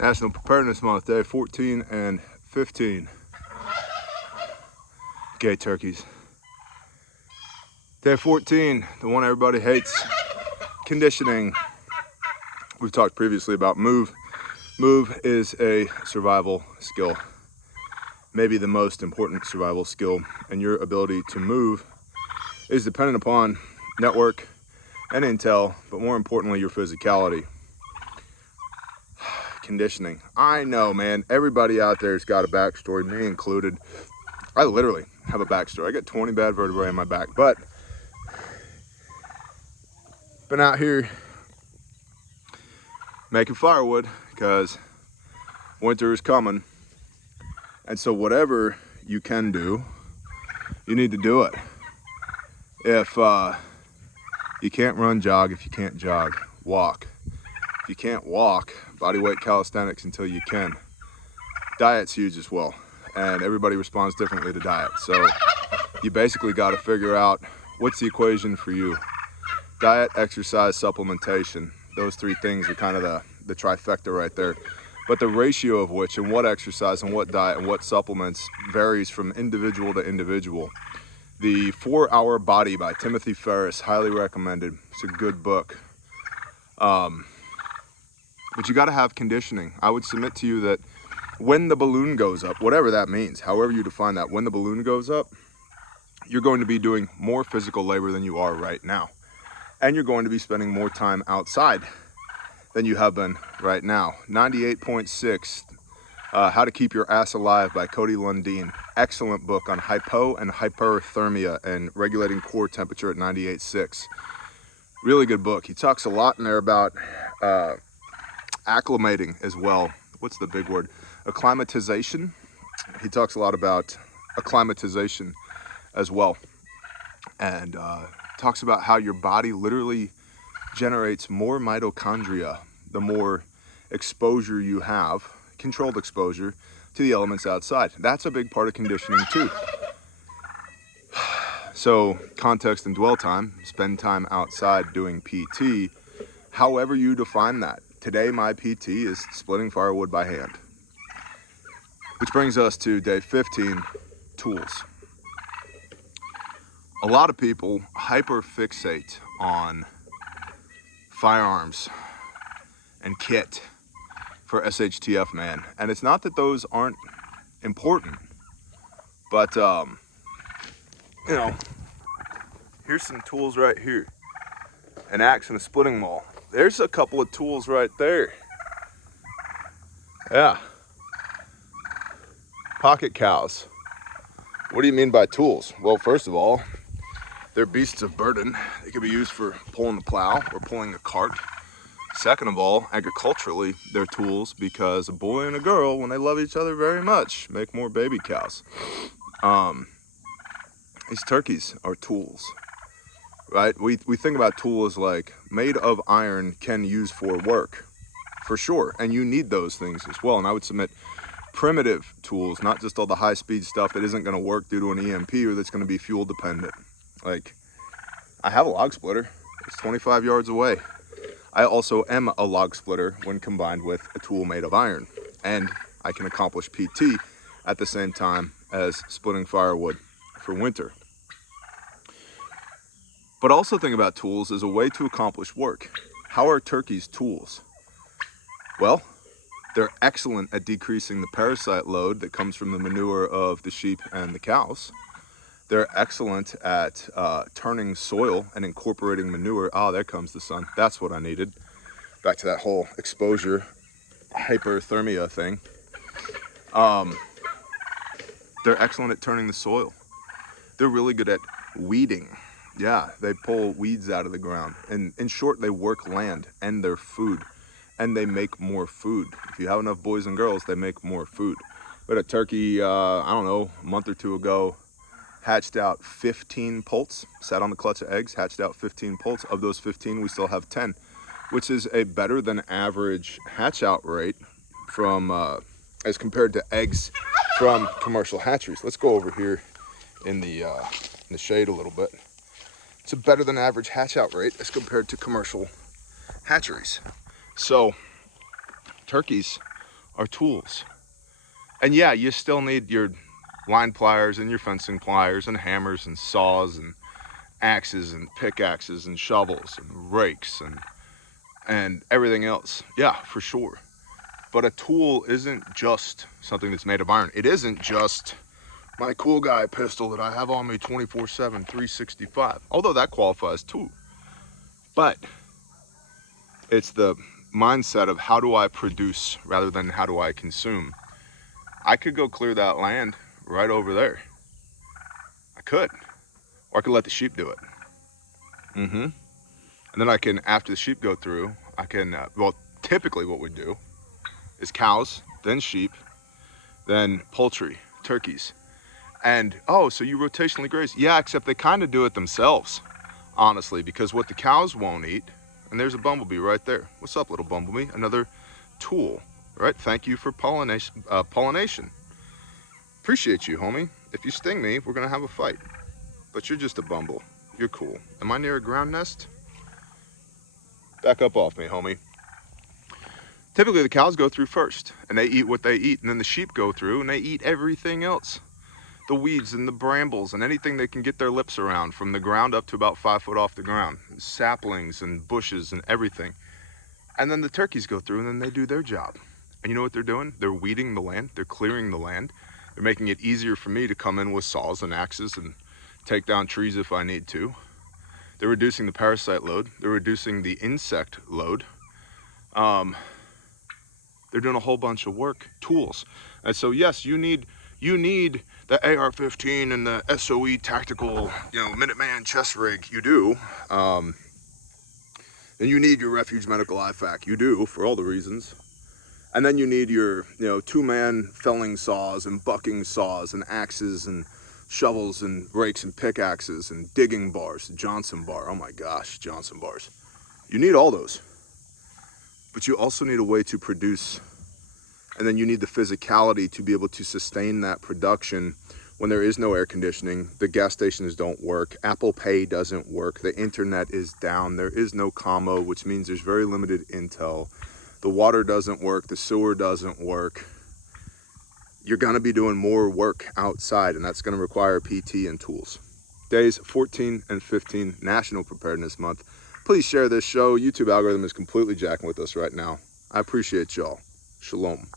National Preparedness Month, day 14 and 15. Gay turkeys. Day 14, the one everybody hates. Conditioning. We've talked previously about move. Move is a survival skill. Maybe the most important survival skill, and your ability to move is dependent upon network and intel, but more importantly, your physicality. Conditioning. I know, man, everybody out there's got a backstory, me included. I literally have a backstory. I got 20 bad vertebrae in my back, but been out here making firewood because winter is coming. And so whatever you can do, you need to do it. If you can't run, jog. If you can't jog, walk. If you can't walk, bodyweight calisthenics until you can. Diet's huge as well, and everybody responds differently to diet. So you basically got to figure out what's the equation for you. Diet, exercise, supplementation. Those three things are kind of the trifecta right there. But the ratio of which and what exercise and what diet and what supplements varies from individual to individual. The 4-Hour Body by Timothy Ferriss, highly recommended. It's a good book. But you got to have conditioning. I would submit to you that when the balloon goes up, whatever that means, however you define that, when the balloon goes up, you're going to be doing more physical labor than you are right now. And you're going to be spending more time outside than you have been right now. 98.6, How to Keep Your Ass Alive by Cody Lundeen. Excellent book on hypo and hyperthermia and regulating core temperature at 98.6. Really good book. He talks a lot in there about acclimating as well. What's the big word? Acclimatization. He talks a lot about acclimatization as well. And talks about how your body literally generates more mitochondria the more exposure you have, controlled exposure to the elements outside. That's a big part of conditioning too. So context and dwell time, spend time outside doing PT, however you define that. Today my PT is splitting firewood by hand. Which brings us to day 15, tools. A lot of people hyperfixate on firearms and kit for SHTF, man. And it's not that those aren't important, but you know, here's some tools right here. An axe and a splitting maul. There's a couple of tools right there. Yeah. Pocket cows. What do you mean by tools? Well, first of all, they're beasts of burden. They can be used for pulling the plow or pulling a cart. Second of all, agriculturally, they're tools because a boy and a girl, when they love each other very much, make more baby cows. These turkeys are tools, right? We think about tool as like made of iron, can use for work, for sure. And you need those things as well. And I would submit primitive tools, not just all the high-speed stuff that isn't going to work due to an EMP or that's going to be fuel dependent. Like, I have a log splitter. It's 25 yards away. I also am a log splitter when combined with a tool made of iron. And I can accomplish PT at the same time as splitting firewood for winter. But also think about tools as a way to accomplish work. How are turkeys tools? Well, they're excellent at decreasing the parasite load that comes from the manure of the sheep and the cows. They're excellent at turning soil and incorporating manure. Ah, there comes the sun. That's what I needed. Back to that whole exposure, hyperthermia thing. They're excellent at turning the soil. They're really good at weeding. Yeah, they pull weeds out of the ground. And in short, they work land and their food. And they make more food. If you have enough boys and girls, they make more food. We had a turkey, I don't know, a month or two ago, hatched out 15 poults, sat on the clutch of eggs, hatched out 15 poults. Of those 15, we still have 10, which is a better than average hatch out rate from, as compared to eggs from commercial hatcheries. Let's go over here in the shade a little bit. It's a better than average hatch out rate as compared to commercial hatcheries. So turkeys are tools. And yeah, you still need your line pliers and your fencing pliers and hammers and saws and axes and pickaxes and shovels and rakes and everything else. Yeah, for sure. But a tool isn't just something that's made of iron. It isn't just my cool guy pistol that I have on me 24/7, 365. Although that qualifies too. But it's the mindset of how do I produce rather than how do I consume. I could go clear that land right over there. I could. Or I could let the sheep do it. And then I can, after the sheep go through, I can, well, typically what we do is cows, then sheep, then poultry, turkeys. And, oh, so you rotationally graze? Yeah, except they kind of do it themselves, honestly, because what the cows won't eat, and there's a bumblebee right there. What's up, little bumblebee? Another tool, right? Thank you for pollination. Appreciate you, homie. If you sting me, we're gonna have a fight. But you're just a bumble. You're cool. Am I near a ground nest? Back up off me, homie. Typically the cows go through first and they eat what they eat, and then the sheep go through and they eat everything else. The weeds and the brambles and anything they can get their lips around from the ground up to about 5 foot off the ground. Saplings and bushes and everything. And then the turkeys go through and then they do their job. And you know what they're doing? They're weeding the land, they're clearing the land. They're making it easier for me to come in with saws and axes and take down trees if I need to. They're reducing the parasite load. They're reducing the insect load. They're doing a whole bunch of work, tools. And so yes, you need the AR-15 and the SOE tactical, Minuteman chest rig. You do. And you need your Refuge Medical IFAC. You do, for all the reasons. And then you need your, 2-man felling saws and bucking saws and axes and shovels and rakes and pickaxes and digging bars, Johnson bar. Oh my gosh, Johnson bars. You need all those. But you also need a way to produce, and then you need the physicality to be able to sustain that production when there is no air conditioning, the gas stations don't work, Apple Pay doesn't work, the internet is down, there is no commo, which means there's very limited intel, the water doesn't work, the sewer doesn't work. You're gonna be doing more work outside, and that's gonna require PT and tools. Days 14 and 15, National Preparedness Month. Please share this show. YouTube algorithm is completely jacking with us right now. I appreciate y'all. Shalom.